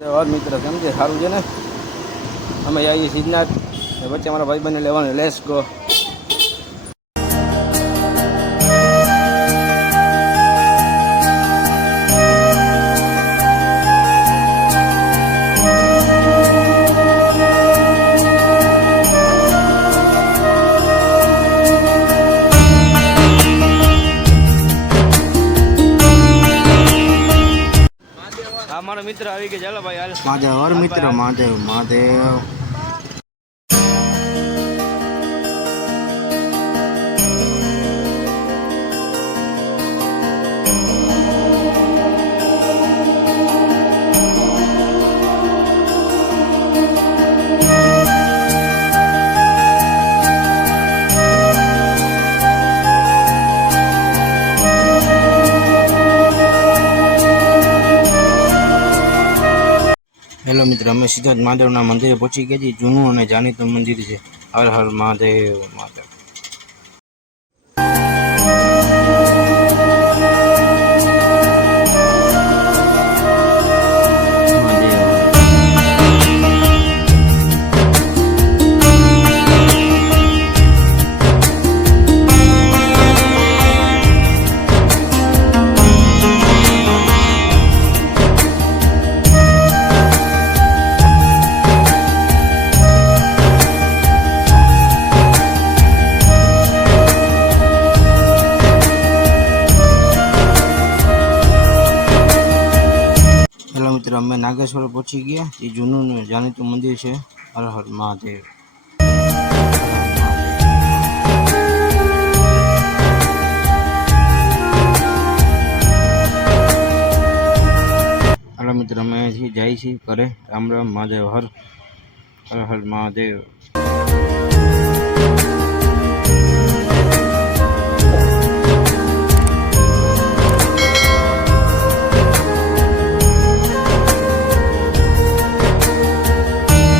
और मित्र केम छे सारू छे ने અમે આવીએ સિદ્ધનાથ વચ્ચે અમારા ભાઈબંધને લેવાનું લેટ્સ ગો। हमारा मित्र આવી કે ચાલો ભાઈ હાલ महादेव मित्र महादेव महादेव हेलो मित्र अमे सिद्धार्थ महादेव मंदिर पहुंची गया जी। जूनू और जानीतु मंदिर है। हर हर महादेव महादेव। मित्र अमे नागेश्वर पहुंची गया। ये जूनू ने जानीतु मंदिर है। हर हर महादेव। हेलो मित्र अमे जाई छी करे राम राम महादेव। हर हर हर महादेव।